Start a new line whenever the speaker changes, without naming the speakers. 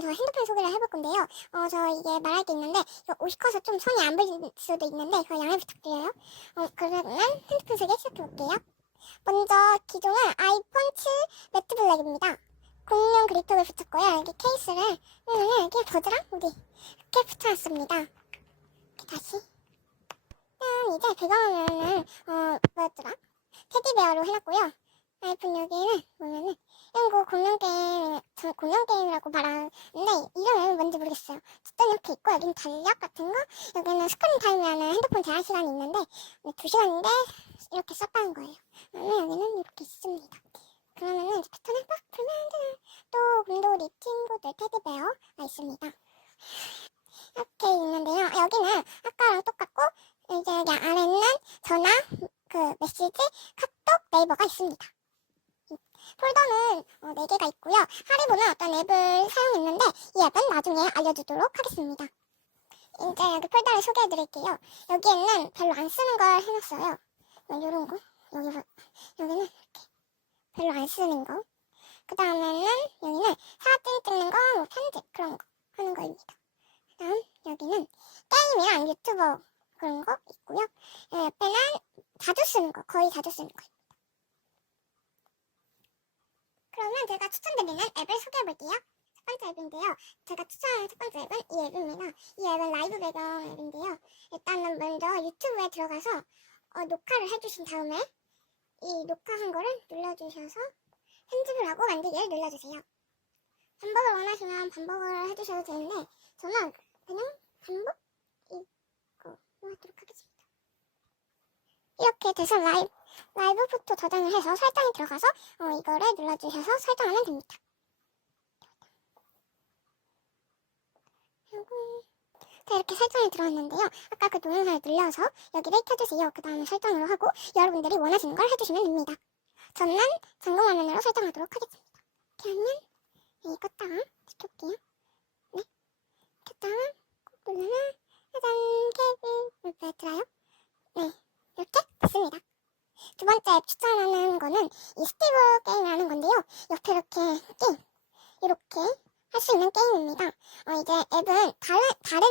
저 핸드폰 소개를 해볼 건데요. 어, 저 이게 말할 게 있는데, 이거 옷이 커서 좀 손이 안 보일 수도 있는데, 그거 양해 부탁드려요. 어, 그러면 핸드폰 소개 시작해볼게요. 먼저, 기종은 아이폰 7 매트 블랙입니다. 공룡 그립톡을 붙였고요. 여기 케이스를, 음, 이렇게 버즈랑 어디, 이렇게 붙여놨습니다. 이렇게 다시. 음, 이제 배경화면은, 어, 뭐였더라? 테디베어로 해놨고요. 아이폰 여기는 보면은, 이거 공룡 게임, 저 공룡 게임이라고 말하는데, 이름은 뭔지 모르겠어요. 어쨌든 이렇게 있고, 여기는 달력 같은 거, 여기는 스크린 타임이라는 핸드폰 제한 시간이 있는데, 네, 두 시간인데, 이렇게 썼다는 거예요. 그러면 여기는 이렇게 있습니다. 그러면은 패턴을 막 풀면? 또, 곰돌이 친구들 테디베어가 있습니다. 이렇게 있는데요. 여기는 아까랑 똑같고, 이제 여기 안에는 전화, 그 메시지, 카톡, 네이버가 있습니다. 폴더는 어, 4개가 있고요. 하리보는 어떤 앱을 사용했는데 이 앱은 나중에 알려주도록 하겠습니다. 이제 여기 폴더를 소개해드릴게요. 여기에는 별로 안 쓰는 걸 해놨어요. 이런 거. 여기, 봐. 여기는 이렇게. 별로 안 쓰는 거. 그 다음에는 여기는 사진 찍는 거, 뭐 편집 그런 거 하는 거입니다. 그 다음 여기는 게임이랑 유튜버 그런 거 있고요. 여 옆에는 자주 쓰는 거, 거의 자주 쓰는 거. 그러면 제가 추천드리는 앱을 소개해볼게요. 첫 번째 앱인데요. 제가 추천하는 첫 번째 앱은 이 앱입니다. 이 앱은 라이브 배경 앱인데요. 일단은 먼저 유튜브에 들어가서 어, 녹화를 해주신 다음에 이 녹화한 거를 눌러주셔서 편집을 하고 만들기를 눌러주세요. 반복을 원하시면 반복을 해주셔도 되는데 저는 그냥 반복 이거 하도록 하겠습니다. 이렇게 돼서 라이브, 라이브 포토 저장을 해서 설정이 들어가서 어, 이거를 눌러주셔서 설정하면 됩니다. 자, 이렇게 설정이 들어왔는데요. 아까 그 동영상을 눌러서 여기를 켜주세요. 그 다음에 설정으로 하고 여러분들이 원하시는 걸 해주시면 됩니다. 저는 잠금 화면으로 설정하도록 하겠습니다. 이렇게 하면 네, 껐다가 지켜볼게요. 네. 켰다가 꾹 누르면 짜잔 케이블 왜 들어요? 네. 이렇게 됐습니다. 두 번째 앱 추천하는 거는 이 스티브 게임이라는 건데요. 옆에 이렇게 게임, 이렇게 할 수 있는 게임입니다. 어, 이제 앱은 다른, 다른